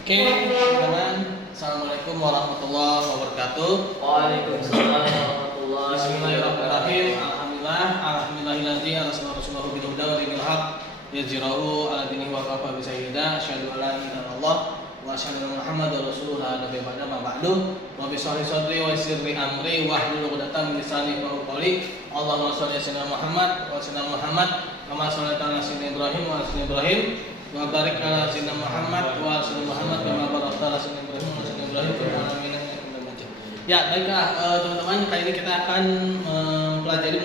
Oke, teman-teman. Assalamualaikum warahmatullahi wabarakatuh. Waalaikumsalam warahmatullahi Bismillahirrahmanirrahim. wabarakatuh. Alhamdulillahillazi arsala rasulahu bil huda wa dinil haq yuzhirahu 'ala dinihi wa kafa bi sayyidina asyhadu an la ilaha illallah wa asyhadu anna muhammadar rasulullah nabiyya ba'da ma ba'du wa bi sahri sadri wa sirri amri wa hlul 'uqdatam min lisani yafqahu qawli. Allahumma shalli ala sayyidina Muhammad wa sayyidina Muhammad kama shallaita ala sayyidina Ibrahim wa ala sayyidina Ibrahim wa barik ala sayyidina Muhammad wa ala sayyidina Muhammad kama barakta ala sayyidina Ibrahim wa ala sayyidina Ibrahim fil alamin innaka Hamidum Majid. Ya, baiklah teman-teman, kali ini kita akan mempelajari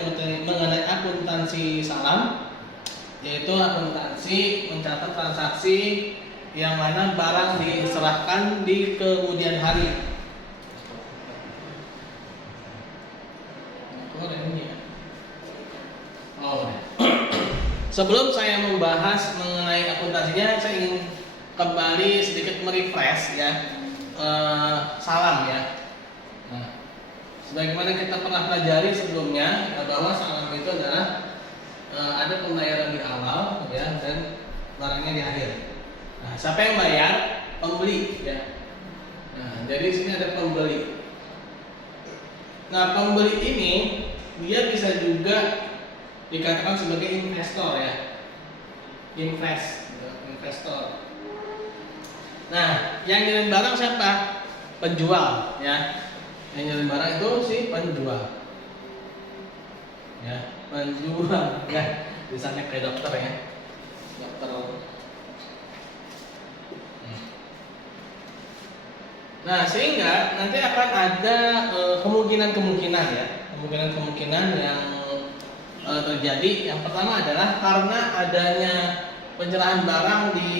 mengenai akuntansi salam, yaitu akuntansi mencatat transaksi yang mana barang diserahkan di kemudian hari. Sebelum saya membahas mengenai akuntansinya, saya ingin kembali sedikit merefresh ya salam ya. Nah, sebagaimana kita pernah pelajari sebelumnya bahwa salam itu adalah ada pembayaran di awal ya dan barangnya di akhir. Nah, siapa yang bayar? Pembeli ya. Nah, jadi sini ada pembeli. Nah, pembeli ini dia bisa juga dikatakan sebagai investor ya. Investor. Nah, yang ngirim barang siapa? Penjual ya. Yang ngirim barang itu si penjual. Ya, penjual ya. Misalnya kayak dokter ya. Dokter. Nah, sehingga nanti akan ada kemungkinan-kemungkinan ya. Kemungkinan-kemungkinan yang terjadi. Yang pertama adalah karena adanya pencerahan barang di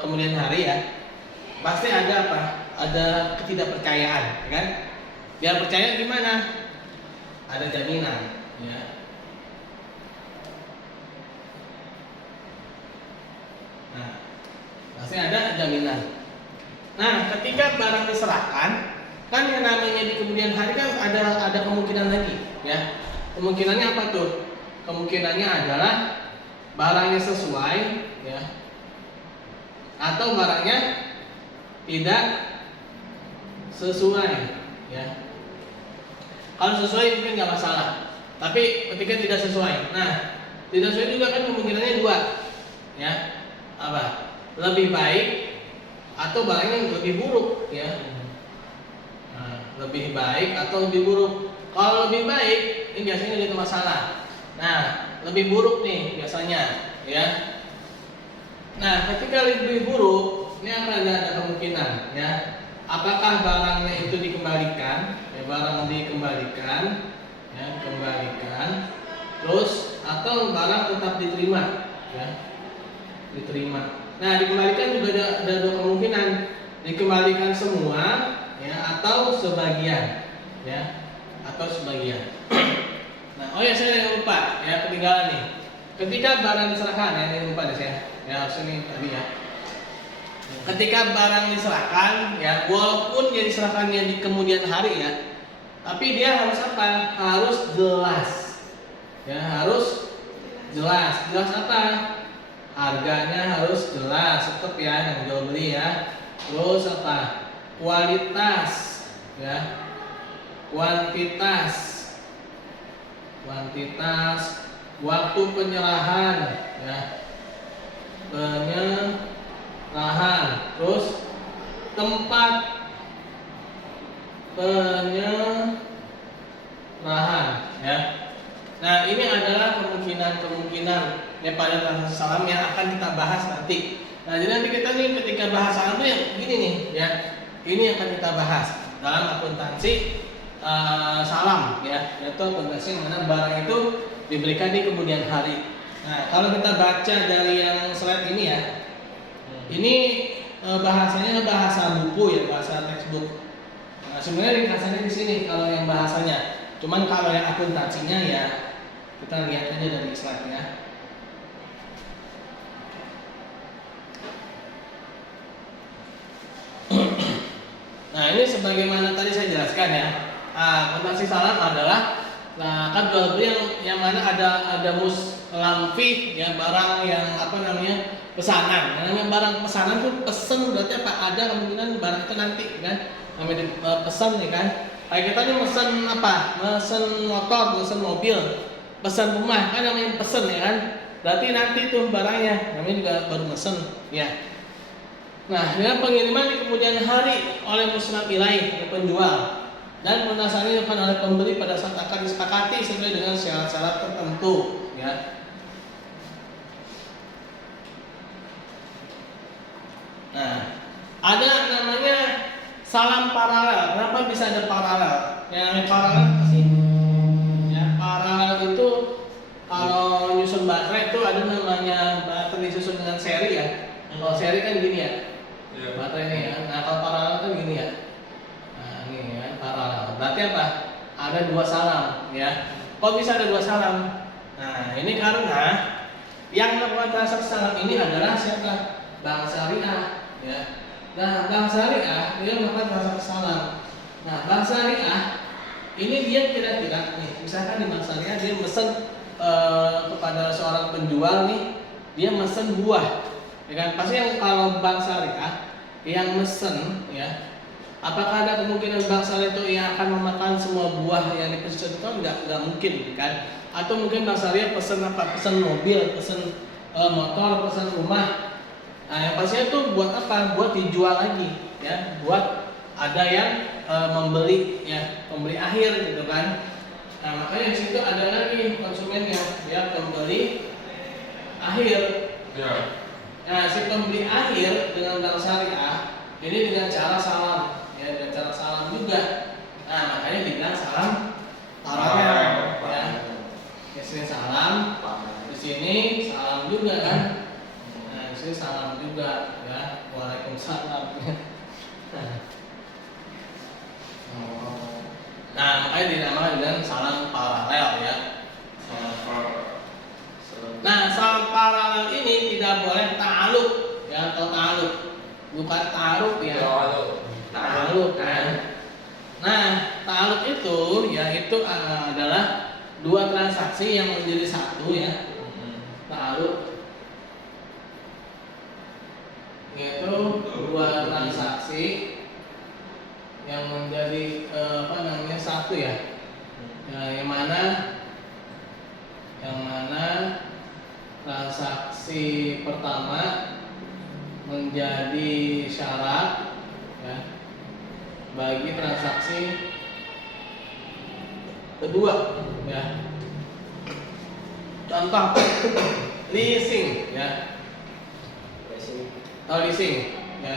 kemudian hari ya, pasti ada ada ketidakpercayaan, kan? Biar percaya gimana? Ada jaminan, ya. Nah, pasti ada jaminan. Nah, ketika barang diserahkan, kan yang namanya di kemudian hari kan ada kemungkinan lagi, ya. Kemungkinannya apa tuh? Kemungkinannya adalah barangnya sesuai, ya, atau barangnya tidak sesuai, ya. Kalau sesuai mungkin nggak masalah, tapi ketika tidak sesuai, nah, tidak sesuai juga kan kemungkinannya dua, ya, apa? Lebih baik atau barangnya lebih buruk, ya. Nah, lebih baik atau lebih buruk. Kalau lebih baik, ini biasanya tidak masalah. Nah, lebih buruk nih biasanya, ya. Nah, ketika lebih buruk, ini akan ada kemungkinan, ya. Apakah barangnya itu dikembalikan, ya, barang dikembalikan, ya, kembalikan, terus atau barang tetap diterima, ya, diterima. Nah, dikembalikan juga ada dua kemungkinan, dikembalikan semua, ya, atau sebagian, ya. Atau sebagian. Nah, oh ya, saya yang lupa ya, ketinggalan nih. Ketika barang diserahkan, ya, ini lupa deh saya. Ya, harus ini tadi ya. Ketika barang diserahkan, ya, walaupun dia diserahkannya di kemudian hari ya, tapi dia harus apa? Harus jelas. Ya, harus jelas. Jelas apa? Harganya harus jelas, tetap ya yang jual beli ya. Terus apa? Kualitas, ya. Kuantitas, waktu penyerahan, ya, penyerahan, terus tempat penyerahan, ya. Nah, ini adalah kemungkinan ya pada transaksi salam yang akan kita bahas nanti. Nah, jadi nanti kita nih ketika bahas salam itu yang gini nih, ya, ini akan kita bahas dalam akuntansi salam, ya, yaitu akuntansi mana barang itu diberikan di kemudian hari. Nah, kalau kita baca dari yang slide ini ya, ini bahasanya bahasa buku ya, bahasa textbook. Nah, sebenarnya ringkasannya di sini kalau yang bahasanya. Cuman kalau yang akuntansinya ya kita lihat aja dari slide-nya. Nah, ini sebagaimana tadi saya jelaskan ya. Akuntansi salam adalah Nah, kan jual beli yang mana ada muslamfi ya, barang yang apa namanya pesanan. Yang namanya barang pesanan tuh pesen berarti apa? Ada kemungkinan barang itu nanti kan namanya pesan ya kan. Kayak kita nih mesen apa? Mesen motor, mesen mobil, pesan rumah kan namanya pesen ya kan. Berarti nanti tuh barangnya namanya juga baru mesen ya. Nah, dengan pengiriman di kemudian hari oleh musnad ilaih penjual dan pelunasannya dilakukan oleh pembeli pada saat akan disepakati sesuai dengan syarat-syarat tertentu ya. Nah, ada namanya salam paralel. Kenapa bisa ada paralel? Yang namanya paralel apa sih? Ya, paralel itu kalau nyusun baterai itu ada namanya baterai disusun dengan seri ya. Kalau seri kan gini ya. Baterai ini ya. Nah, kalau paralel kan gini ya. Nah, ini ya, paralel. Berarti apa? Ada dua salam ya. Kok bisa ada dua salam? Nah, ini karena yang melakukan transaksi salam ini adalah siapa? Bank syariah ya. Nah, bank syariah dia melakukan transaksi salam. Nah, bank syariah ini dia kira-kira nih, misalkan di bank syariah dia mesen kepada seorang penjual nih, dia mesen buah. Ya kan? Pasti yang kalau bank syariah yang mesen ya, apakah ada kemungkinan bank syariah itu yang akan memakan semua buah yang dipesan itu? Enggak mungkin kan? Atau mungkin bank syariah pesen apa? Pesen mobil, pesen motor, pesen rumah. Nah, yang pastinya itu buat apa? Buat dijual lagi ya, buat ada yang membeli ya, pembeli akhir gitu kan. Nah, makanya di situ ada lagi konsumennya ya, pembeli akhir. Ya. Nah, si pembeli akhir dengan bank syariah ini dengan cara salam ya, dengan cara salam juga. Nah, makanya dibilang salam paralel ya. Di sini salam, di sini salam juga kan. Nah, di sini salam juga ya. Waalaikumsalam. Nah, makanya dinamakan dengan salam paralel ya. Nah, salam paralel ini tidak boleh ta'aluk ya, atau ta'aluk. Bukan ta'aruf ya. Ta'aluk kan. Nah, ta'aluk itu yaitu adalah dua transaksi yang menjadi satu ya. Ta'aluk yaitu dua transaksi yang menjadi satu ya. Yang mana transaksi pertama menjadi syarat ya bagi transaksi kedua ya. Contoh leasing ya. Leasing ya.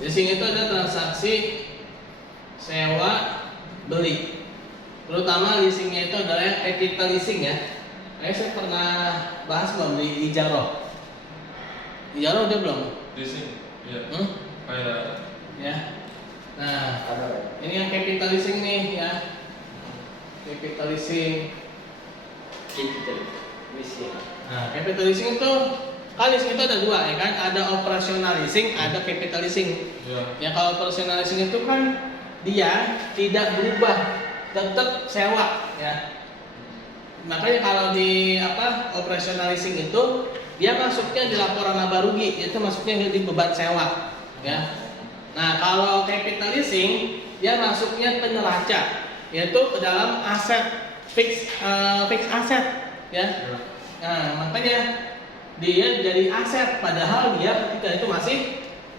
Leasing itu adalah transaksi sewa beli. Terutama leasingnya itu adalah capital leasing ya. Saya pernah bahas belum di ijaroh. Ijaroh udah belum? Leasing. Iya. Kayak ya. Nah, ini yang capital leasing nih ya. Capital leasing. Nah, capital leasing itu kan leasing itu ada dua ya kan, ada operational leasing, ada capital leasing. Ya, kalau operational leasing itu kan dia tidak berubah, tetap sewa ya. Makanya kalau di operational leasing itu dia masuknya di laporan laba rugi, itu masuknya di beban sewa ya. Nah, kalau capital leasing dia masuknya ke neraca, yaitu ke dalam aset fix aset ya. Nah, makanya dia jadi aset padahal dia ketika itu masih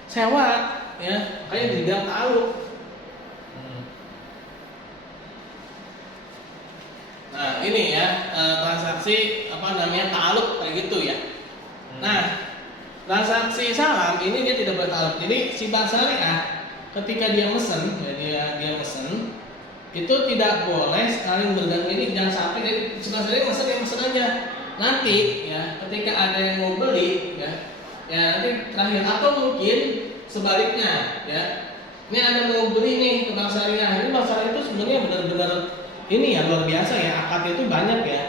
sewa ya, makanya dibilang ta'aluk. Nah, ini ya transaksi ta'aluk kayak gitu ya. Nah, transaksi salam ini dia tidak berta'aluk. Jadi si bank syariah ketika dia mesen, ya dia mesen itu tidak boleh saling bergantung. Ini jangan sampai jadi si bank syariah mesen aja. Nanti ya ketika ada yang mau beli ya nanti terakhir, atau mungkin sebaliknya ya. Ini ada mau beli nih ke bank syariah. Ini bank syariah itu sebenarnya benar-benar ini ya luar biasa ya, akadnya itu banyak ya.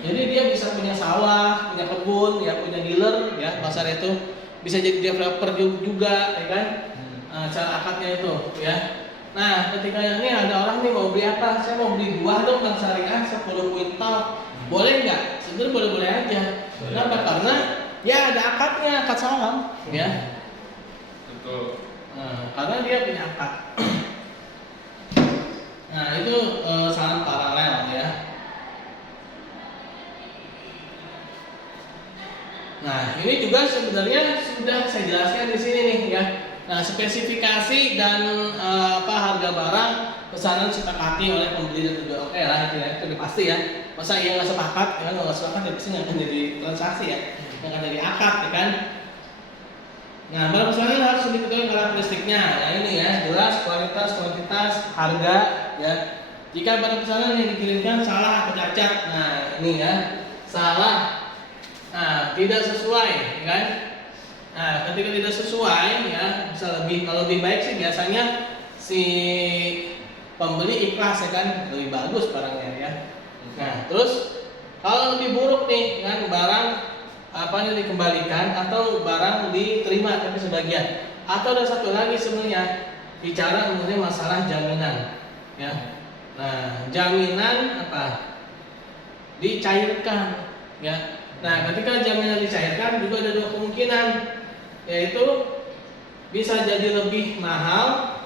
Jadi dia bisa punya sawah, punya kebun, ya punya dealer ya, pasar itu bisa jadi developer juga ya kan. Cara akadnya itu ya. Nah, ketika ini ada orang nih mau beli apa? Saya mau beli buah dong Bank Syariah 10 kuintal. Boleh nggak? Sebenarnya boleh-boleh aja. Kenapa? Karena ya ada akadnya, akad salam, ya. Betul. Nah, karena dia punya akad. Nah, itu salam paralel ya. Nah, ini juga sebenarnya sudah saya jelaskan di sini nih ya. Nah, spesifikasi dan harga barang pesanan disepakati oleh pembeli dan juga oke lah itu ya, itu udah pasti ya. Masa yang nggak sepakat, ya nggak sepakat ya pasti nggak akan jadi transaksi ya, nggak akan jadi akad ya kan. Nah, barang pesanan harus diketahui karakteristiknya. Ya ini ya, jelas kuantitas, harga ya. Jika barang pesanan yang dikirimkan salah atau cacat, nah ini ya, salah. Nah, tidak sesuai, ya kan? Nah, ketika tidak sesuai, ya bisa lebih. Kalau lebih baik sih biasanya si pembeli ikhlas ya kan, lebih bagus barangnya ya. Nah, terus kalau lebih buruk nih, kan barang dikembalikan atau barang diterima tapi sebagian. Atau ada satu lagi sebenarnya bicara kemudian masalah jaminan, ya. Nah, jaminan apa? Dicairkan, ya. Nah, ketika jaminan dicairkan juga ada dua kemungkinan, yaitu bisa jadi lebih mahal,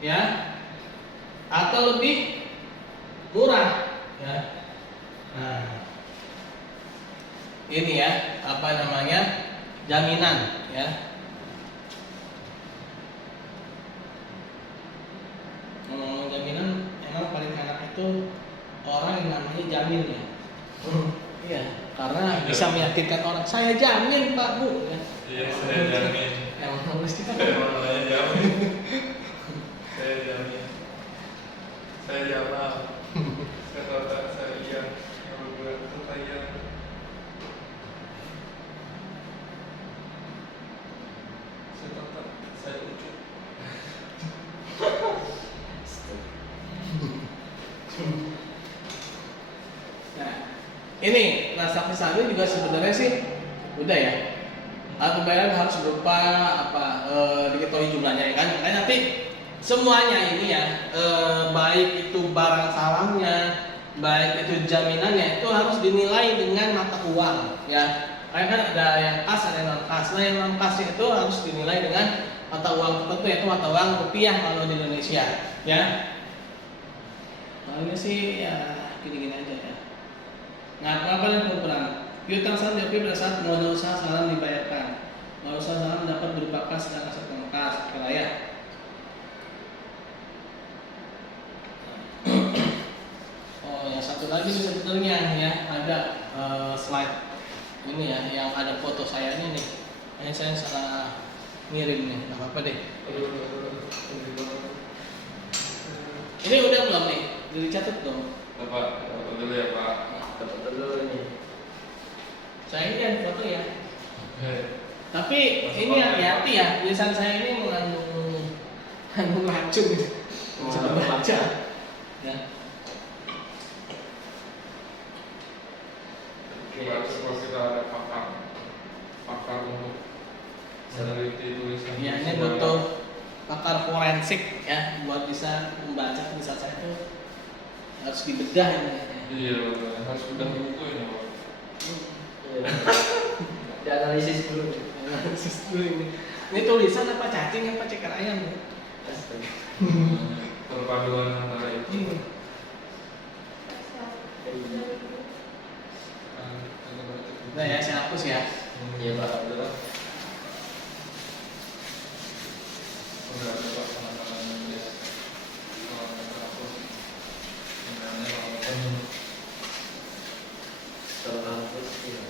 ya, atau lebih murah, ya. Nah, ini ya, jaminan, ya. Ngomong jaminan, emang paling enak itu orang yang namanya jamin ya. Iya, karena bisa meyakinkan orang. Saya jamin Pak Bu. Ya. Iya, saya jamin. Emang harus kita. Emang saya jamin. Saya jamin. Saya jawab. Saya kata saya iya. Yang berbuat itu saya. Saya tetap saya ucap. Nah, ini transaksi saldo juga sebenarnya sih udah ya. Alat pembayaran harus berupa diketahui jumlahnya ya kan. Makanya nanti semuanya ini ya, baik itu barang salamnya, baik itu jaminannya itu harus dinilai dengan mata uang ya. Karena kan ada yang kas, ada yang non kas. Nah, yang non kas itu harus dinilai dengan mata uang tertentu yaitu mata uang rupiah kalau di Indonesia ya. Ini sih ya gini-gini aja ya. Nah, apa yang berperan? Piutang salam diakui pada saat modal usaha salam dibayarkan. Modal usaha salam dapat berupa kas dan aset non kas. Oke lah ya. Oh, yang satu lagi sebenarnya ya ada slide ini ya yang ada foto saya ini nih. Ini saya salah ngirim nih, nggak apa-apa deh. Ini udah belum nih? Dicatat dong. Dapat dulu ya Pak. Dapat dulu ini. Saya ini ada foto ya. Hei. Tapi ini hati-hati ya, tulisan saya ini mengandung racun. Coba baca. Ya. Coba kita ada pakar untuk meneliti tulisan. Ya, ini butuh pakar forensik ya buat bisa membaca tulisan saya itu harus dibedah ini. Iya, harus udah buku ini Pak. Dianalisis dulu. Analisis dulu ini. Ini tulisan apa cacing apa ceker ayam ya? Perpaduan antara itu. Nah ya, saya hapus ya. Iya Pak, betul. Udah ada Pak penanganan ya. Kalau ada aku sebenarnya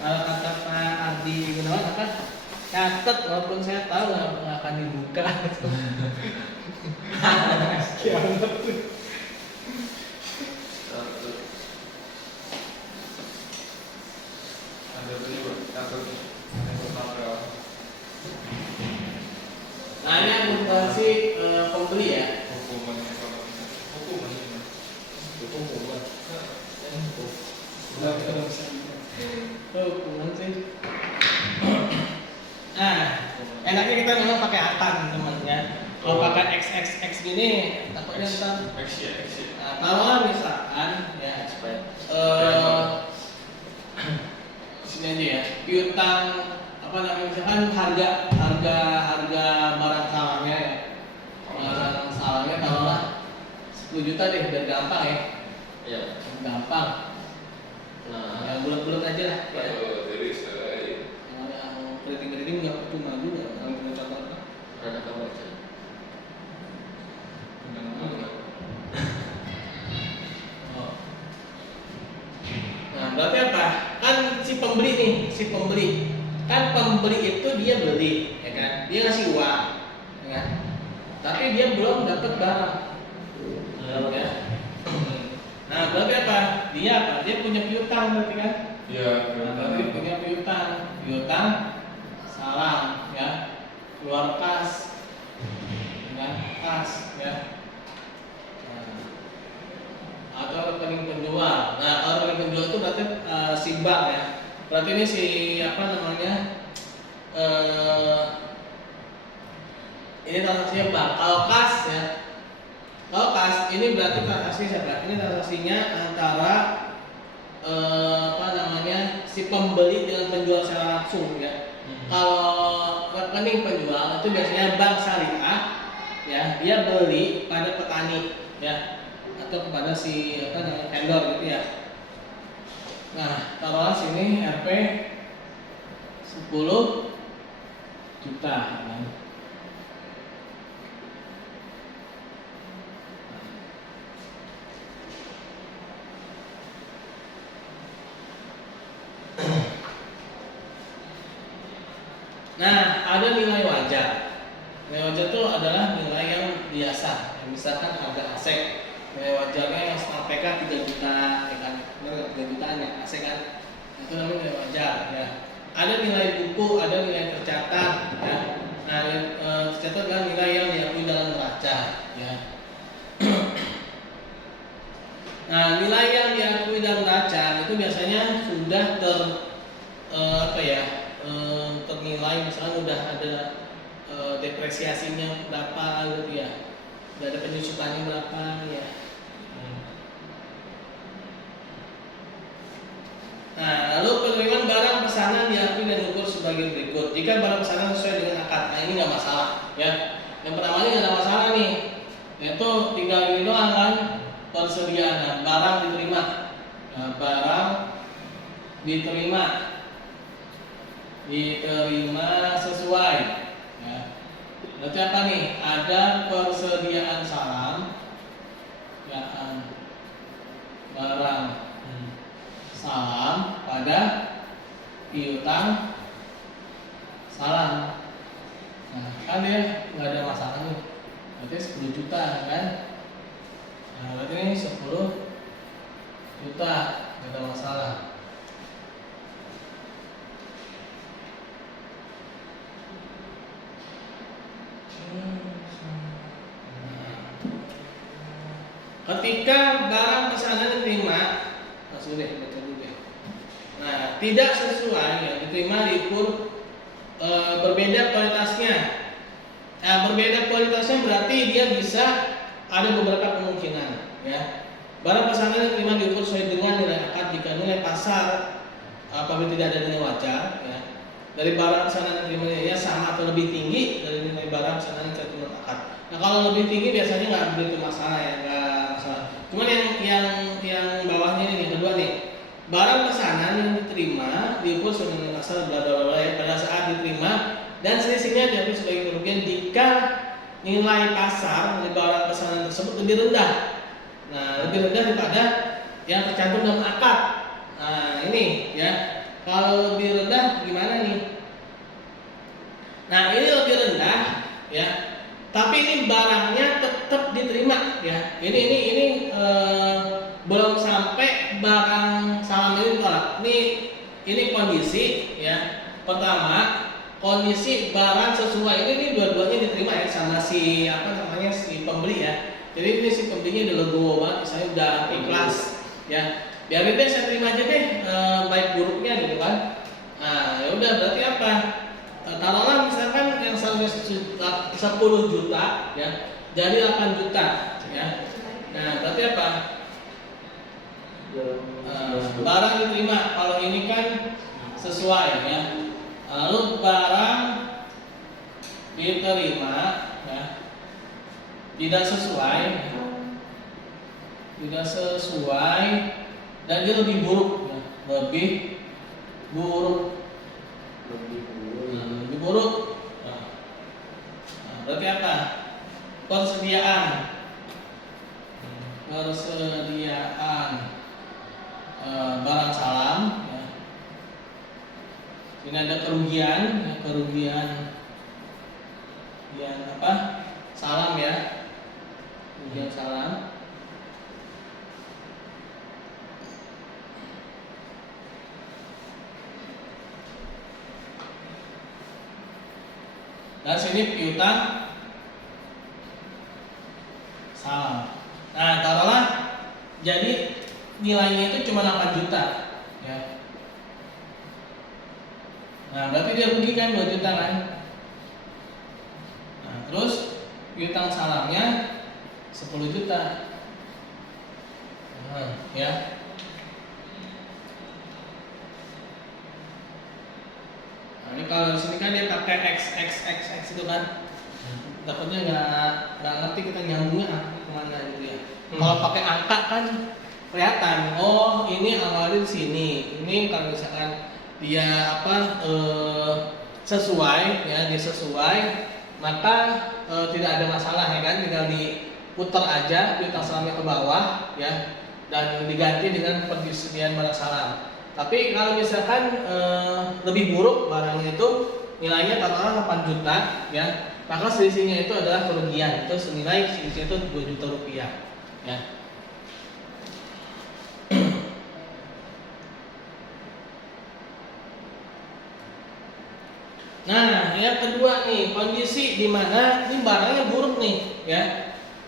Kata Pak Ardi Gunawan apa? Catat walaupun saya tahu nggak akan dibuka. ada tadi Pak, catat untuk novel. Nah ini akuntansi pembeli ya. Hukuman kalau hukuman ini. Hukuman. Hukuman sih. Nah, enaknya kita memang pakai angka teman-teman ya. Kalau pakai XXX gini takut X. Nah, kalau misalkan ya Expired. sini aja ya, piutang apa namanya, misalkan harga barang sahamnya ya, barang sahamnya taruhlah 10 juta deh, biar gampang ya, Iya. gampang. Nah, Yang bulat-bulat aja lah ya. Jadi saya Yang keriting nggak percuma juga, kalau kita contoh. ada kabar aja. Oh. Nah, berarti apa? Kan si pembeli kan pembeli itu dia beli, ya kan? Dia ngasih uang, ya kan? Tapi dia belum dapat barang, ya. Nah, berarti apa? Dia punya piutang berarti kan? Iya. Nah, berarti punya piutang salam, ya. Keluar kas, ya, ya. Atau rekening penjual. Nah, kalau rekening penjual itu berarti si bank ya. Berarti ini si apa namanya? Ini transaksinya bank. Kalau kas ya. Kalau kas ini berarti transaksi siapa? Ini transaksinya antara apa namanya? Si pembeli dengan penjual secara langsung ya. Kalau rekening penjual itu biasanya bank syariah ya, dia beli pada petani ya, atau kepada si apa namanya vendor gitu ya. Nah, taruhlah sini RP 10 juta kan. Nah, ada nilai wajar. Nilai wajar itu adalah nilai yang biasa. Misalkan harga aset, nilai wajarnya yang setengah PK 3 juta, ya kan? 3 jutaan ya, aset kan? Itu namanya nilai wajar. Ya. Ada nilai buku, ada nilai tercatat. Ya. Nah, tercatat adalah nilai yang diakui dalam neraca. Ya. Nah, nilai yang diakui dalam neraca itu biasanya sudah ternilai, misalnya udah ada depresiasinya berapa gitu ya, udah ada penyusutannya berapa ya. Nah, lalu penerimaan barang pesanan diakui dan diukur sebagai berikut. Jika barang pesanan sesuai dengan akad, nah ini nggak masalah ya. Yang pertama ini nggak ada masalah nih, yaitu tinggal ini doang kan, persediaan. Nah, barang diterima, nah, barang diterima sesuai ya. Berarti apa nih? Ada persediaan salam ya, barang salam pada piutang salam. Nah, kan dia nggak ada masalah nih. Berarti 10 juta kan? Nah, berarti ini 10 juta, nggak ada masalah. Ketika barang pesanan diterima, langsung deh baca dulu deh. Nah, tidak sesuai yang diterima diukur berbeda kualitasnya. Nah, berbeda kualitasnya berarti dia bisa ada beberapa kemungkinan ya. Barang pesanan diterima diukur sesuai dengan nilai akad jika nilai pasar apabila tidak ada nilai wajar ya. Dari barang pesanan diterima nilainya sama atau lebih tinggi dari nilai barang pesanan yang tertulis akad. Nah, kalau lebih tinggi biasanya nggak begitu masalah ya, nggak masalah. Cuman yang bawahnya ini kedua nih, barang pesanan yang diterima diukur sesuai dengan pasar bla bla bla pada saat diterima dan selisihnya diakui sebagai kerugian jika nilai pasar dari barang pesanan tersebut lebih rendah. Nah, lebih rendah daripada yang tercantum dalam akad. Nah, ini ya. Kalau lebih rendah gimana nih? Nah, ini lebih rendah ya. Tapi ini barangnya tetap diterima ya. Ini belum sampai barang salam ini ditolak. Ini kondisi ya. Pertama, kondisi barang sesuai ini dua-duanya diterima ya sama si si pembeli ya. Jadi ini si pembelinya udah legowo banget, misalnya udah ikhlas ya. Biarin deh saya terima aja deh baik buruknya gitu kan. Nah, ya udah berarti apa? Taruhlah misalkan yang seharusnya 10 juta ya, jadi 8 juta ya. Nah, berarti apa? Barang diterima, kalau ini kan sesuai ya. Lalu barang diterima ya, tidak sesuai dan dia lebih buruk ya. lebih buruk. Nah, berarti apa? Persediaan barang salam ya. Ini ada kerugian ya, kerugian apa? Salam ya. Kerugian salam. Dan sini piutang salam. Nah, taruhlah jadi nilainya itu cuma 8 juta ya. Nah, berarti dia rugi kan 2 juta kan. Nah, terus piutang salamnya 10 juta. Ya. Nah, ini kalau di sini kan dia pakai x itu kan. Takutnya nggak ngerti kita nyambungnya kemana gitu ya. Kalau pakai angka kan kelihatan. Oh, ini awalnya di sini. Ini kalau misalkan dia sesuai ya, dia sesuai, maka tidak ada masalah ya kan. Tinggal diputar aja piutang salamnya ke bawah ya, dan diganti dengan persediaan barang salam. Tapi kalau misalkan lebih buruk barangnya itu nilainya taruhlah 8 juta ya, maka selisihnya itu adalah kerugian. Itu senilai selisihnya itu 2 juta rupiah ya. Nah, yang kedua nih, kondisi di mana ini barangnya buruk nih ya.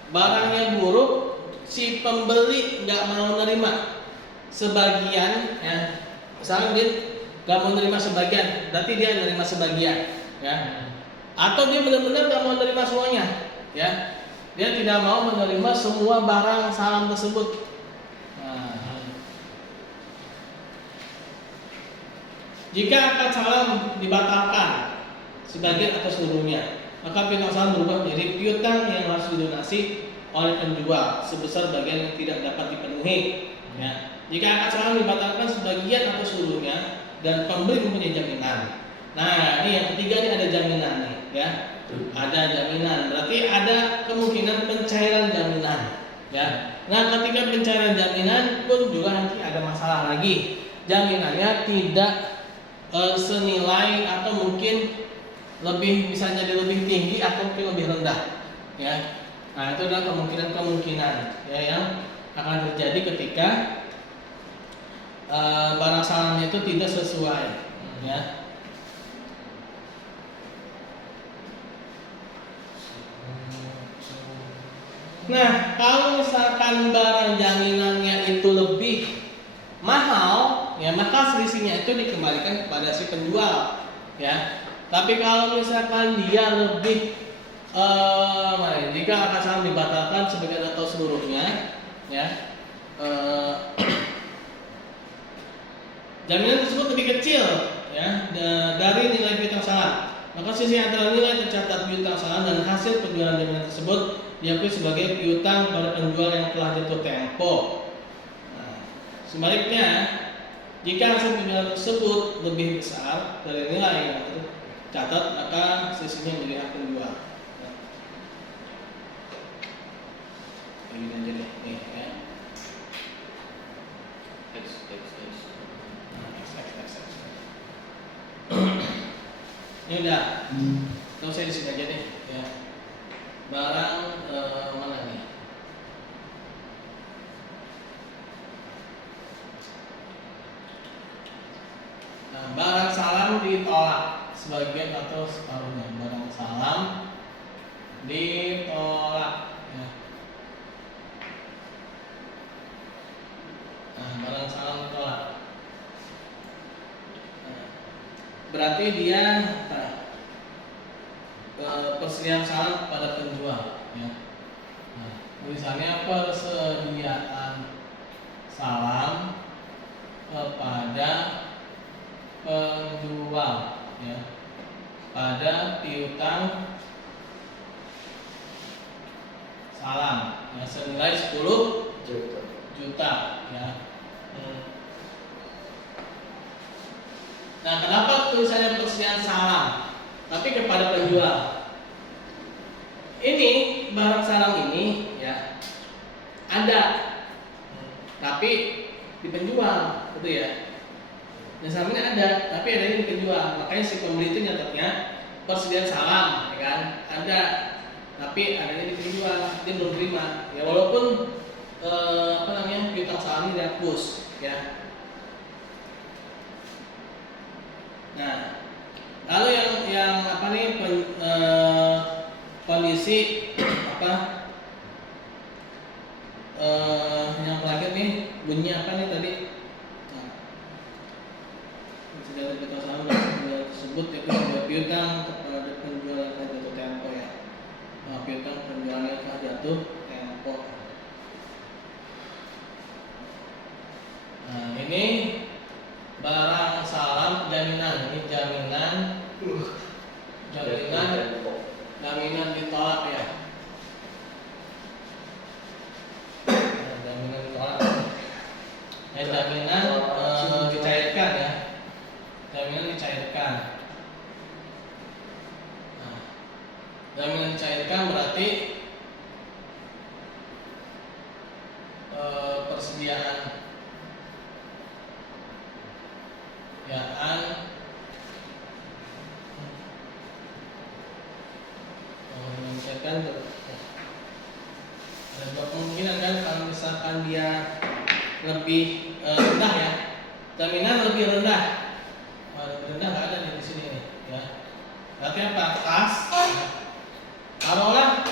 Barangnya buruk, si pembeli nggak mau nerima sebagian ya. Misalnya dia nggak mau nerima sebagian, berarti dia nerima sebagian ya. Atau dia benar-benar nggak mau menerima semuanya ya. Dia tidak mau menerima semua barang salam tersebut. Nah, jika akad salam dibatalkan sebagian atau seluruhnya, maka piutang salam berubah menjadi piutang yang harus dilunasi oleh penjual sebesar bagian yang tidak dapat dipenuhi ya. Jika akad salam dibatalkan sebagian atau seluruhnya dan pembeli mempunyai jaminan. Nah, ini yang ketiga, ini ada jaminan nih ya. Ada jaminan, berarti ada kemungkinan pencairan jaminan ya. Nah, ketika pencairan jaminan pun juga nanti ada masalah lagi. Jaminannya tidak senilai atau mungkin lebih, bisa jadi lebih tinggi atau mungkin lebih rendah ya. Nah, itu adalah kemungkinan ya yang akan terjadi ketika barang salamnya itu tidak sesuai ya. Nah, kalau misalkan barang jaminannya itu lebih mahal, ya maka selisihnya itu dikembalikan kepada si penjual, ya. Tapi kalau misalkan dia lebih, jika akad salam dibatalkan sebagian atau seluruhnya, ya, jaminan tersebut lebih kecil, ya, dari nilai piutang salam, maka sisi antara nilai tercatat piutang salam dan hasil penjualan jaminan tersebut diakui sebagai piutang pada penjual yang telah jatuh tempo. Nah, sebaliknya, jika hasil penjualan tersebut lebih besar dari nilai yang tercatat, maka sisinya menjadi hak penjual. Nah, begini aja deh, nih ya. Ini udah, kalau saya di sini aja deh, ya. Barang mana nih? Nah, barang salam ditolak sebagian atau separuhnya. Barang salam ditolak. Ya. Nah, barang salam ditolak. Nah, berarti dia persediaan salam pada penjual, ya. Nah, tulisannya persediaan salam kepada penjual, ya, pada piutang salam, ya, senilai 10 juta, ya. Nah, kenapa tulisannya persediaan salam tapi kepada penjual? Ini barang salam ini, ya, ada, tapi di penjual, gitu ya. Dan salamnya ada, tapi adanya di penjual. Makanya si pembeli itu nyatetnya persediaan salam, ya kan? Ada, tapi adanya di penjual, dia belum terima. Ya walaupun piutang salam ini dihapus, ya. Nah, lalu yang apa nih kondisi apa yang terakhir nih bunyi apa nih tadi? Nah, persediaan piutang salam tersebut yaitu sebuah piutang kepada penjual yang telah jatuh tempo, ya. Nah, piutang penjual yang telah jatuh tempo. Nah, ini barang salam jaminan, ini jaminan ditolak, ya. Nah, jaminan ditolak. Jaminan dicairkan, ya. Jaminan dicairkan. Nah, jaminan dicairkan berarti persediaan misalkan ada dua kemungkinan kan, kalau misalkan dia lebih rendah, ya, jaminan lebih rendah. Lebih rendah nggak ada di sini nih, ya. Berarti apa? Kas. Taruhlah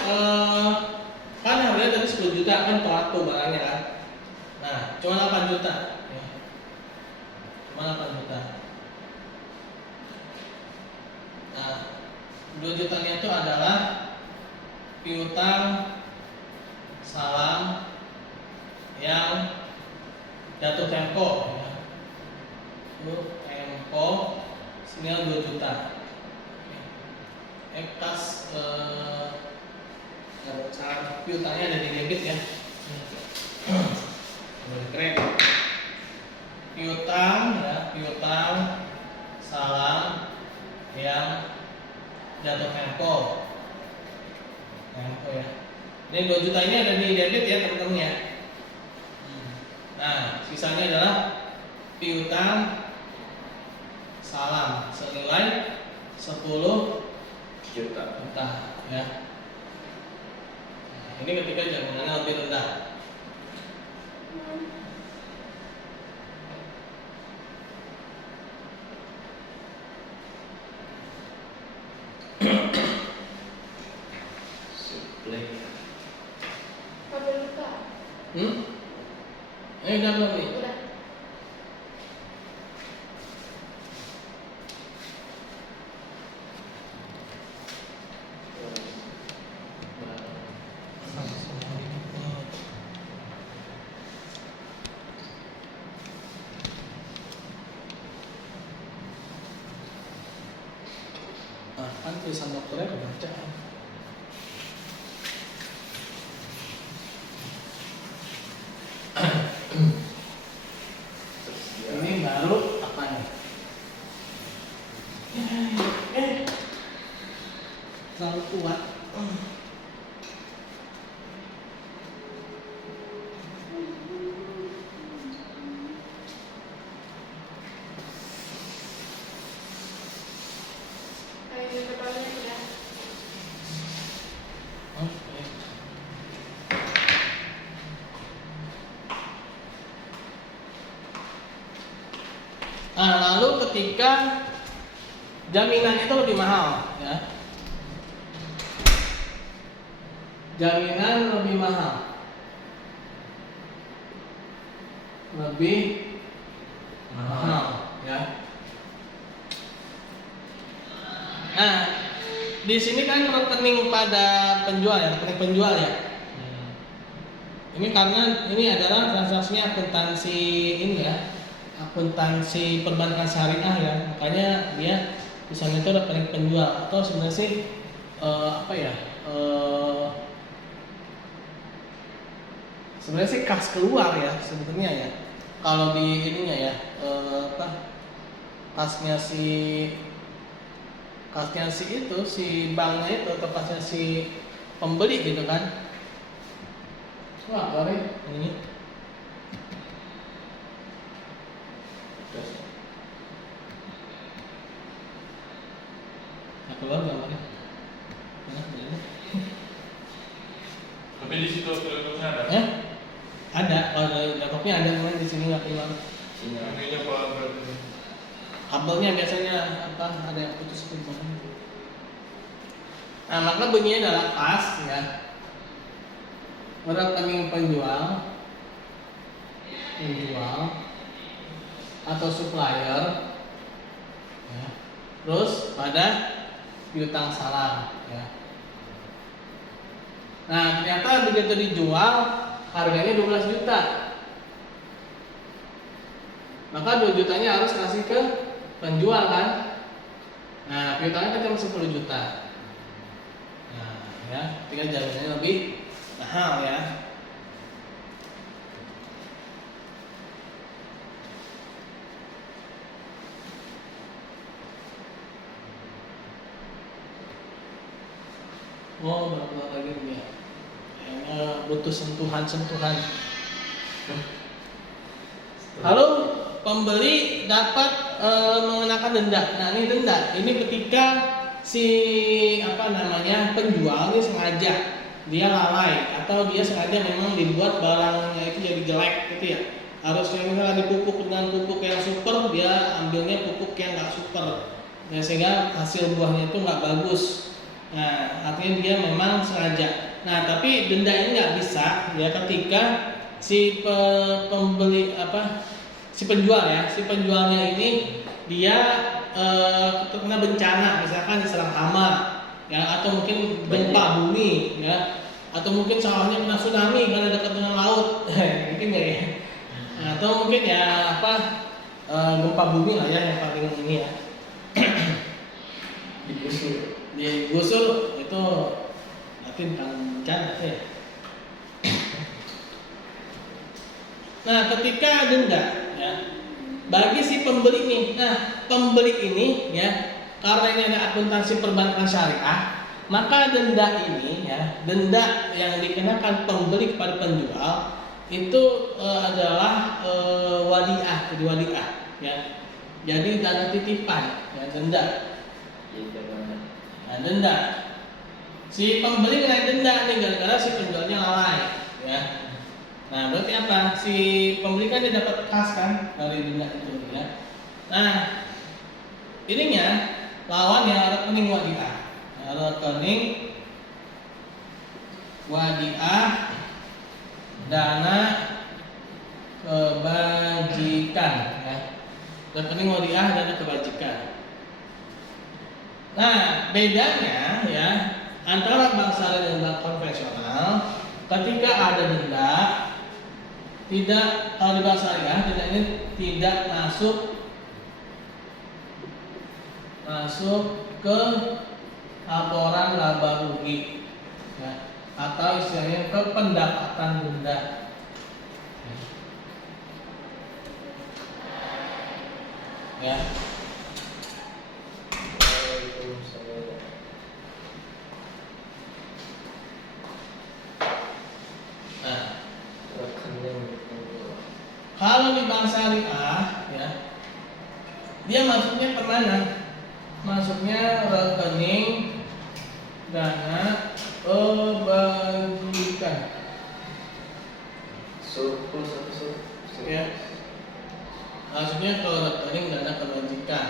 kan harganya tadi 10 juta kan, tolak tuh barangnya kan. Nah, cuma 8 juta, ya. Cuma 8 juta. Nah, 2 jutanya itu adalah piutang salam yang jatuh tempo, ya. Tempo senilai 2 juta. Kas cara piutangnya ada di debit, ya. Kredit. Piutang, ya, piutang salam yang jatuh tempo, ya. Ini 2 juta ini ada di debit, ya, teman-teman, ya. Nah, sisanya adalah piutang salam senilai 10 juta, ya. Nah, ini ketika jaminannya lebih rendah. Ini udah belum nih? Udah. Kan tulisan dokternya kebaca. Ini baru apa nih? Terlalu kuat. Nah, lalu ketika jaminan itu lebih mahal, ya. Jaminan lebih mahal. Lebih mahal, ya. Nah, di sini kan rekening pada penjual, ya, rekening penjual, ya. Ini karena ini adalah transaksinya akuntansi ini ya, akuntansi perbankan syariah ya, makanya dia misalnya itu rekening penjual atau sebenarnya sih apa ya? Sebenarnya sih kas keluar ya sebenarnya ya. Kalau di ininya ya apa? Kasnya si itu si banknya itu atau kasnya si pembeli gitu kan. Wah, boleh ini. Terus Nah, keluar gambarnya. Mana ini? Tapi di situ laptopnya ada. Ya? Ada, kalau dari laptopnya ada, cuman di sini nggak keluar. sinyal. Kayaknya kalau berarti. Kabelnya biasanya apa? Ada yang putus. Nah, maka bunyinya adalah kas ya. Rekening penjual atau supplier ya. Terus pada piutang salam ya. Nah, ternyata begitu dijual harganya 12 juta. Maka 2 jutanya harus kasih ke penjual kan. Nah, piutangnya kan cuma 10 juta. Nah, ya, tinggal jaminannya lebih mahal ya. Oh, berapa lagi nih ya? Kayaknya butuh sentuhan-sentuhan. Lalu pembeli dapat mengenakan denda. Nah, ini denda. Ini ketika si penjual ini sengaja dia lalai atau dia sengaja memang dibuat barangnya itu jadi jelek gitu ya. Harusnya misalnya dipupuk dengan pupuk yang super, dia ambilnya pupuk yang nggak super. Ya, sehingga hasil buahnya itu nggak bagus. Nah, artinya dia memang sengaja. Nah, tapi denda ini nggak bisa ya ketika si penjualnya ini dia terkena bencana, misalkan diserang hama ya, atau mungkin gempa bumi ya, atau mungkin sawahnya kena tsunami karena dekat dengan laut mungkin ya, atau mungkin ya gempa bumi lah ya yang paling ini ya. digusur itu nanti bukan bencana ya. Nah, ketika denda ya bagi si pembeli ini, nah pembeli ini ya karena ini ada akuntansi perbankan syariah, maka denda ini ya, denda yang dikenakan pembeli kepada penjual itu adalah wadiah, jadi wadiah ya. Jadi dana titipan ya, denda. Nah, denda. Si pembeli kena denda nih gara-gara si penjualnya lalai ya. Nah, berarti apa? Si pembeli kan dia dapat kas kan dari denda itu ya. Nah, ininya lawan yang rekening wadiah. Nah, rekening wadiah dana kebajikan ya. Rekening wadiah dana kebajikan. Nah, bedanya ya antara bank syariah dan bank konvensional, ketika ada denda, tidak, kalau di bank syariah denda ini tidak masuk ke laporan laba rugi ya, atau istilahnya ke pendapatan denda. Ya. Nah, kalau di bank syariah ya, dia masuknya kemana? Masuknya rekening dana kebajikan. Surplus Ya. Masuknya ke rekening dana kebajikan.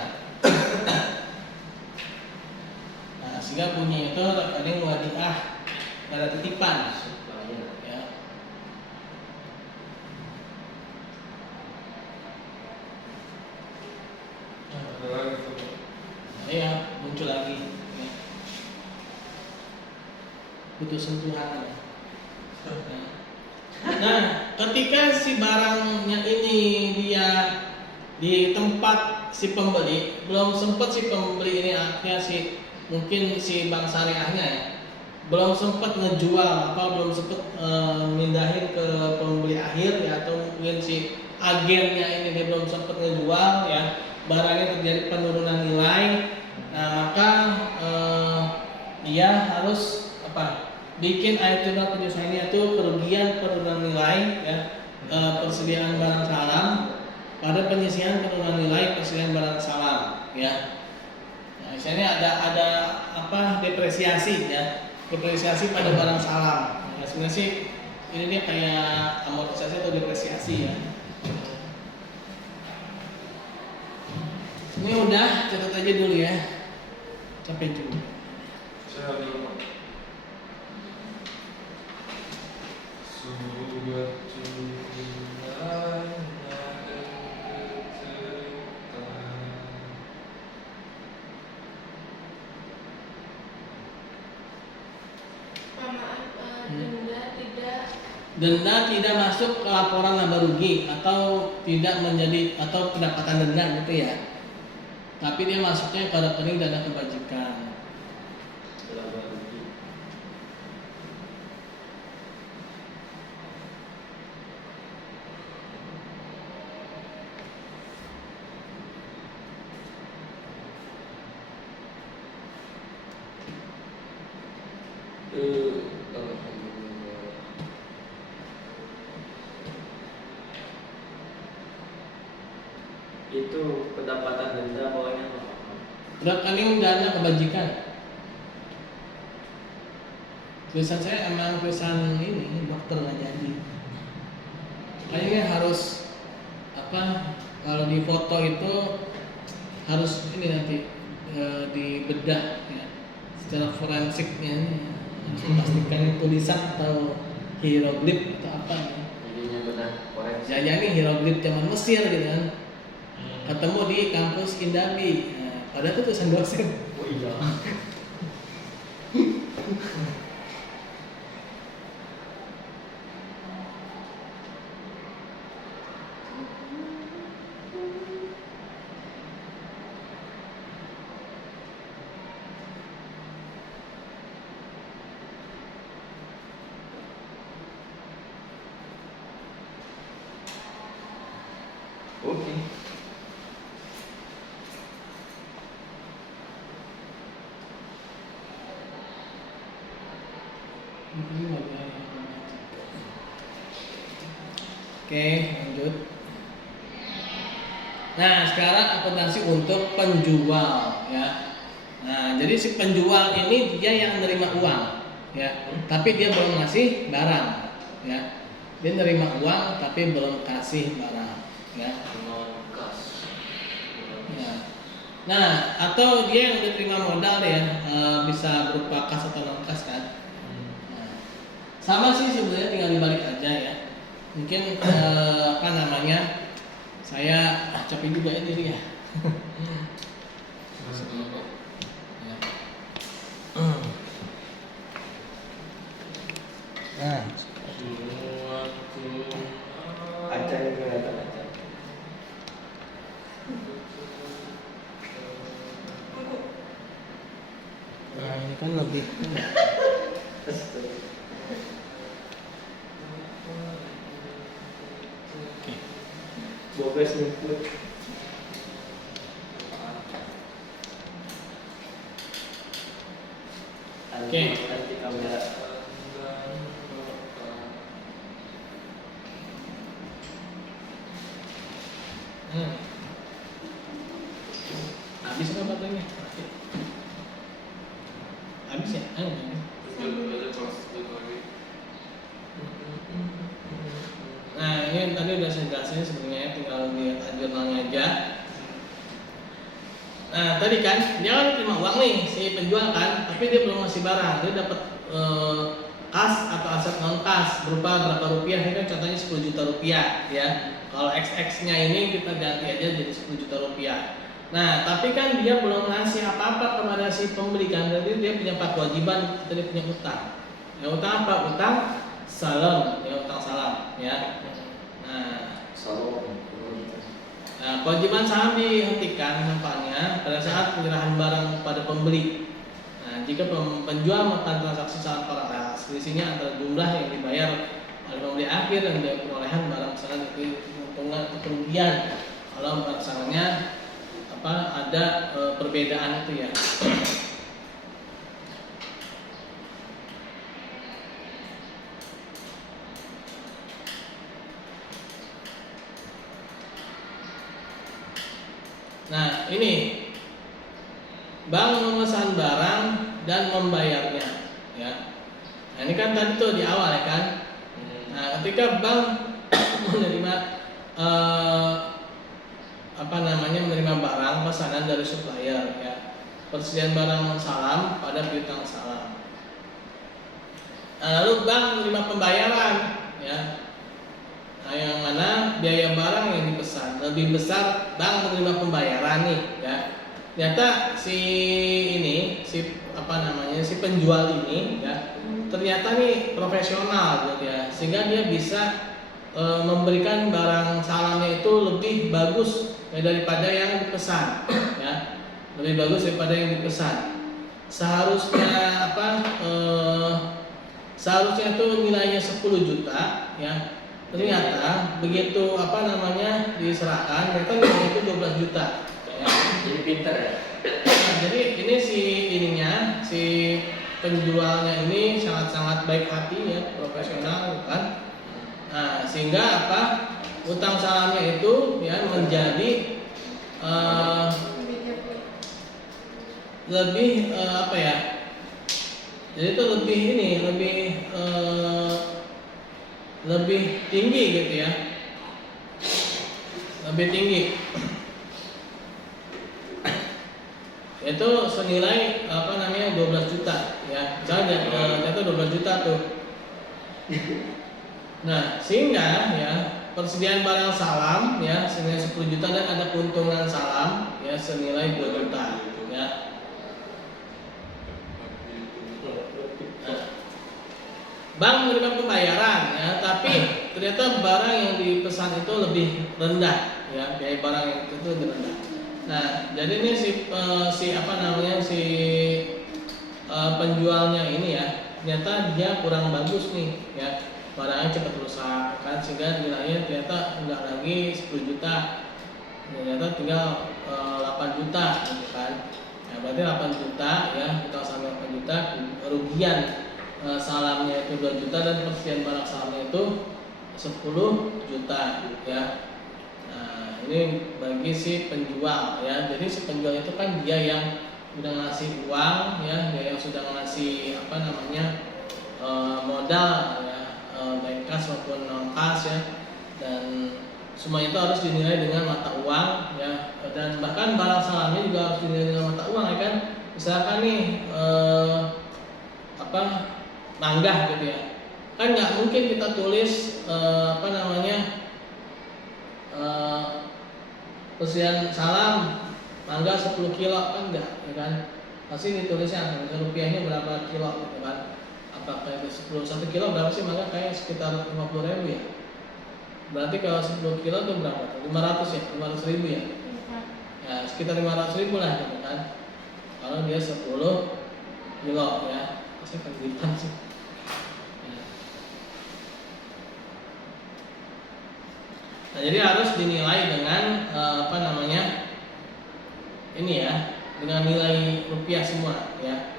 Nah, sehingga bunyi itu rekening wadiah dana titipan. Ya. Ada lagi tuh. Nah, ya muncul lagi. Ya. Butuh sentuhan. Ya. Nah, ketika si barangnya ini dia di tempat si pembeli, belum sempat si pembeli ini akhirnya mungkin si bank syariahnya ya, belum sempat ngejual atau belum sempat mindahin ke pembeli akhir ya, atau mungkin si agennya ini dia belum sempat ngejual ya, barangnya terjadi penurunan nilai. Nah, maka dia harus apa? Bikin ayatullah penyusahannya itu kerugian penurunan nilai ya, persediaan barang salam pada penyisihan penurunan nilai persediaan barang salam ya. Nah, misalnya ada apa depresiasi ya, depresiasi pada barang salam. Nah, sebenarnya sih ini dia kayak amortisasi atau depresiasi ya. Ini udah, catat aja dulu ya. Capek juga. Saya dulu Pak. Sudah denda tidak masuk ke laporan laba rugi atau tidak menjadi atau pendapatan denda gitu ya. Tapi dia masuknya ke rekening dana kebajikan. Laba rugi. Alhamdulillah. Itu pendapatan denda bawahnya apa? Rekening dana kebajikan. Tulisan saya emang tulisan ini dokter nggak jadi. Kayaknya harus apa? Kalau di foto itu harus ini nanti dibedah ya, secara forensiknya harus dipastikan itu tulisan atau hieroglif atau apa ya. Jadinya benar korek. Jangan hieroglif zaman Mesir gitu kan. Ketemu di kampus Indabi. Nah, padahal itu tulisan dosen. Oh iya. Oke. Oke, lanjut. Nah, sekarang akuntansi untuk penjual ya. Nah, jadi si penjual ini dia yang menerima uang ya, tapi dia belum ngasih barang ya. Dia nerima uang tapi belum kasih barang ya. Non kas. Ya. Nah, atau dia yang udah terima modal ya, bisa berupa kas atau non kas kan. Nah, sama sih sebenarnya, tinggal dibalik aja ya. Mungkin apa namanya, saya capek juga ya diri ya. Ya. Nah, Acan juga datang acan. nah ini kan lebih Bogas nyebut. Oke. Anti kamera. habis nggak baterainya? Habis ya? Nah, ini tadi udah saya jelasin sebenarnya, tinggal lihat jurnalnya aja. Nah, tadi kan dia kan terima uang nih si penjual kan, tapi dia belum ngasih barang. Dia dapat kas atau aset non kas berupa berapa rupiah, ini kan contohnya 10 juta rupiah ya. Kalau XX-nya ini kita ganti aja jadi 10 juta rupiah. Nah, tapi kan dia belum ngasih apa-apa kepada si pembeli kan, jadi dia punya 4 kewajiban, kita dia punya utang. Ya, utang apa? Utang salam, ya utang salam, ya. Salam. Nah, kewajiban salam dihentikan manfaatnya pada saat penyerahan barang pada pembeli. Nah, jika penjual melakukan transaksi salam paralel, selisihnya antara jumlah yang dibayar oleh pembeli akhir dan biaya perolehan barang pesanan itu keuntungan atau kerugian. Kalau pelaksananya ada perbedaan itu ya. Nah, ini bank memesan barang dan membayarnya, ya. Nah, ini kan tadi tuh di awal ya kan. Nah, ketika bank menerima menerima barang pesanan dari supplier, ya, persediaan barang salam pada piutang salam. Nah, lalu bank menerima pembayaran, ya. Nah, yang mana biaya barang yang dipesan lebih besar, bank menerima pembayaran nih, ya. Ternyata si penjual ini, ya, ternyata nih profesional gitu ya, sehingga dia bisa memberikan barang salamnya itu lebih bagus daripada yang dipesan, ya, lebih bagus daripada yang dipesan. Seharusnya itu nilainya 10 juta, ya. Ternyata begitu diserahkan, ternyata nilainya itu 12 juta. Ya. Jadi pintar ya. Nah, jadi ini si penjualnya ini sangat-sangat baik hati, ya, profesional, kan. Nah, sehingga utang salamnya itu, ya, menjadi lebih jadi itu lebih tinggi gitu ya, lebih tinggi. Itu senilai 12 juta, ya. Misalnya ternyata 12 juta tuh. Nah, sehingga, ya, persediaan barang salam, ya, senilai 10 juta dan ada keuntungan salam, ya, senilai 2 juta, ya. Nah, bank menerima pembayaran, ya, tapi ternyata barang yang dipesan itu lebih rendah, ya, biaya barang yang itu lebih rendah. Nah, jadi ini penjualnya ini, ya, ternyata dia kurang bagus nih, ya, barangnya cepat rusak, kan, sehingga nilainya ternyata enggak lagi 10 juta, ternyata tinggal 8 juta, gitu kan. Nah, berarti 8 juta, ya, utang salam 8 juta, kerugian salamnya itu 2 juta dan persediaan barang salamnya itu 10 juta, ya. Ini bagi si penjual, ya. Jadi si penjual itu kan dia yang sudah ngasih uang, ya, dia yang sudah ngasih modal, ya, baik kas maupun non kas, ya, dan semua itu harus dinilai dengan mata uang, ya, dan bahkan barang salamnya juga harus dinilai dengan mata uang, ya kan. Misalkan nih manggah gitu ya, kan nggak mungkin kita tulis persediaan salam mangga 10 kilo, kan enggak, ya kan. Pasti ditulisnya rupiahnya berapa kilo, gitu kan. Apakah itu 1 kilo berapa sih mangga, kayak sekitar 50.000 ya. Berarti kalau 10 kilo itu berapa? 500 ya, 500.000 ya. Ya, sekitar 500.000 lah, gitu kan. Kalau dia 10 kilo, ya. Pasti kegiatan sih. Nah, jadi harus dinilai dengan ini, ya, dengan nilai rupiah semua, ya.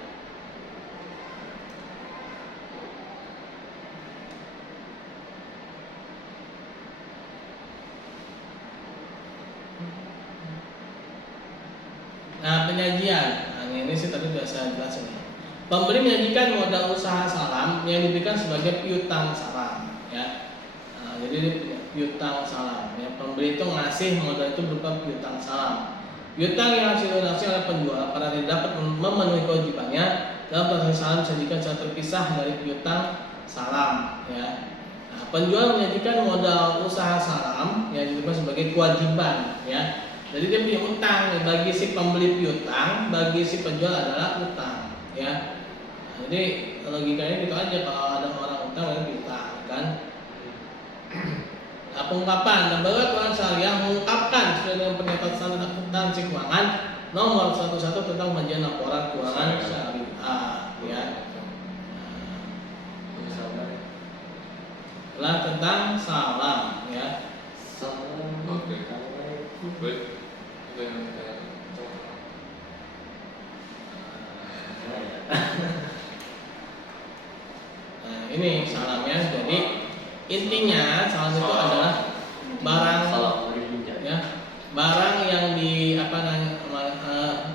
Nah, penyajian. Nah, ini sih tadi sudah saya jelasin, ya. Pembeli menyajikan modal usaha salam yang diberikan sebagai piutang salam, ya. Nah, jadi ini piutang salam, ya. Pembeli itu ngasih modal itu berupa piutang salam. Piutang yang harus dilunasi oleh penjual karena tidak dapat memenuhi kewajibannya dalam transaksi salam disajikan secara terpisah dari piutang salam, ya. Nah, penjual menyajikan modal usaha salam yang diterima sebagai kewajiban, ya. Jadi dia punya utang, ya. Bagi si pembeli piutang, bagi si penjual adalah utang, ya. Jadi logikanya gitu aja, kalau ada orang utang berarti piutang kan. Nah, pengungkapan lembaga keuangan syariah mengungkapkan sesuai dengan pernyataan standar akuntansi keuangan nomor 11 tentang pembagian laporan keuangan syariah ya. Lah tentang salam ya. Oke. Baik. Nah, ini salamnya. Jadi intinya salam itu adalah barang ya, barang yang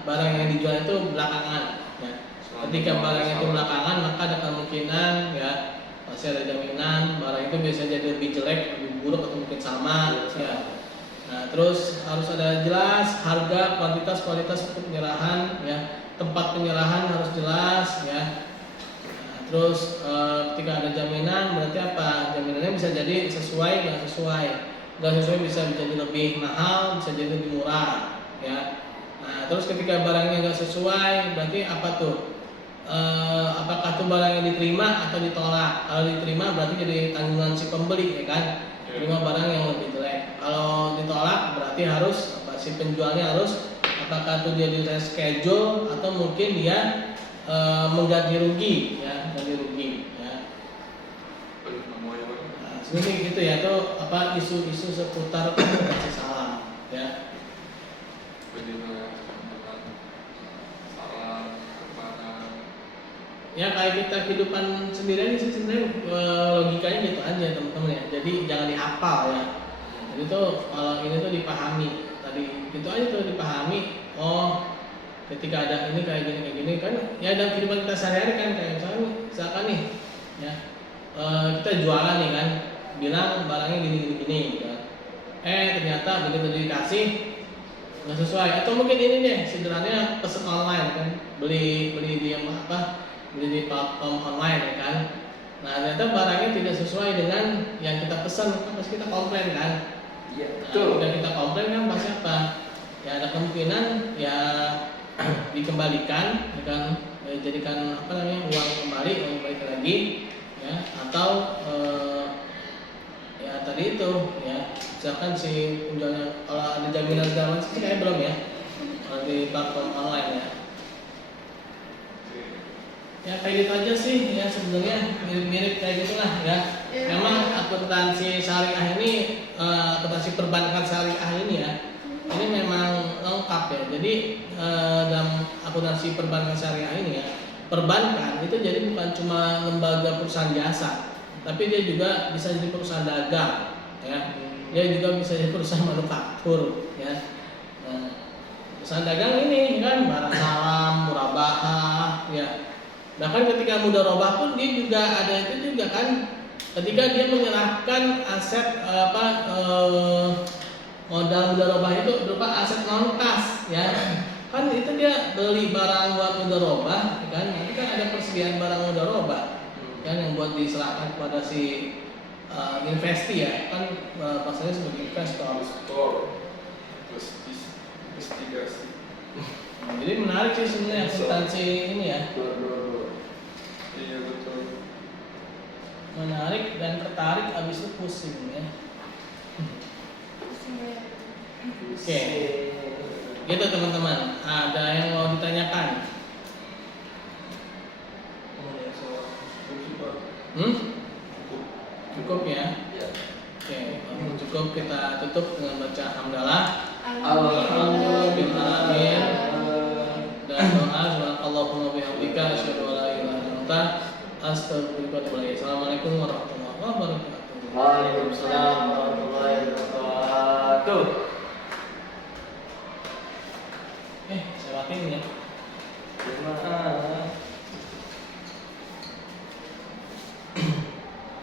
barang yang dijual itu belakangan ya. Ketika barang itu belakangan maka ada kemungkinan ya pasti ada jaminan barang itu bisa jadi lebih jelek, lebih buruk atau mungkin sama ya. Nah, terus harus ada jelas harga, kualitas penyerahan ya, tempat penyerahan harus jelas ya. Nah, terus ketika ada jaminan berarti apa? Jaminannya bisa jadi sesuai, nggak sesuai. Nggak sesuai bisa jadi lebih mahal, bisa jadi lebih murah ya. Nah, terus ketika barangnya nggak sesuai berarti apa tuh? Apakah tuh barang yang diterima atau ditolak? Kalau diterima berarti jadi tanggungan si pembeli ya kan? Terima barang yang lebih jelek. Kalau ditolak berarti harus si penjualnya harus apakah itu dia di reschedule atau mungkin dia mengganti rugi ya, ganti rugi ya. Nah, sebenarnya gitu ya, tuh apa isu-isu seputar kasih salam ya. Ya kayak kita kehidupan sendiri aja sih sebenarnya, logikanya gitu aja teman-teman ya. Jadi jangan dihafal ya. Jadi tuh kalau ini tuh dipahami tadi gitu aja tuh dipahami. Oh ketika ada ini kayak gini kan ya dalam kehidupan kita sehari-hari kan kayak misalkan nih ya kita jualan nih kan bilang barangnya gini ya. Ternyata begitu dikasih nggak sesuai atau mungkin ini deh sederhananya pesen online kan beli di beli di platform online ya kan. Nah ternyata barangnya tidak sesuai dengan yang kita pesan, kan pasti kita komplain kan. Iya. Nah, ketika kita komplain kan pasti apa? Ya ada kemungkinan ya dikembalikan, ya kan, jadikan uang kembali, uang balik lagi, ya atau ya tadi itu ya misalkan si penjualnya kalau ada jaminan segala macam sih kayak belum ya kalau di platform online ya. Ya kayak gitu aja sih ya sebenarnya mirip-mirip kayak gitulah ya. Memang akuntansi syariah ini akuntansi perbankan syariah ini ya ini memang lengkap ya. Jadi dalam akuntansi perbankan syariah ini ya perbankan itu jadi bukan cuma lembaga perusahaan jasa, tapi dia juga bisa jadi perusahaan dagang ya. Dia juga bisa jadi perusahaan manufaktur ya. Nah, perusahaan dagang ini kan barang salam, murabahah ya. Bahkan ketika mudharabah pun dia juga ada itu juga kan ketika dia menyerahkan aset modal mudharabah itu berupa aset non kas ya kan itu dia beli barang buat mudharabah kan nanti kan ada persediaan barang mudharabah kan yang buat diserahkan kepada si investi ya kan pasalnya sebagai investor. Investigasi. Jadi menarik sih sebenarnya akuntansi ini ya. Iya betul. Menarik dan tertarik abis itu pusing ya. Oke. Gitu teman-teman. Ada yang mau ditanyakan? Cukup ya? Oke, kalau cukup kita tutup dengan baca hamdalah. Alhamdulillahirobbilalamin. Dan doa subhanallahumma bihamdika asyhadu an la ilaha illa anta astaghfiruka wa atubu ilaik. Assalamualaikum warahmatullahi wabarakatuh. Waalaikumsalam warahmatullahi wabarakatuh. Saya matiin ya. Terima kasih.